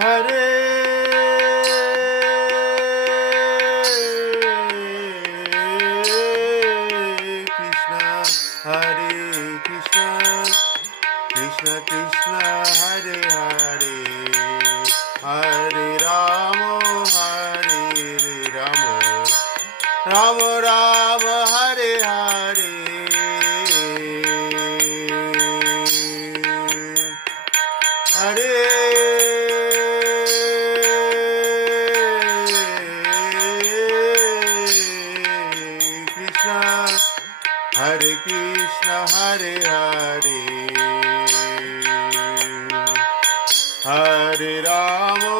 Hare Krishna, Hare Krishna, Krishna Krishna, Hare Hare, Hare Rama, Hare Rama, Rama Rama, Hare Hare, Hare Krishna, Hare Krishna, Hare Hare, Hare Rama,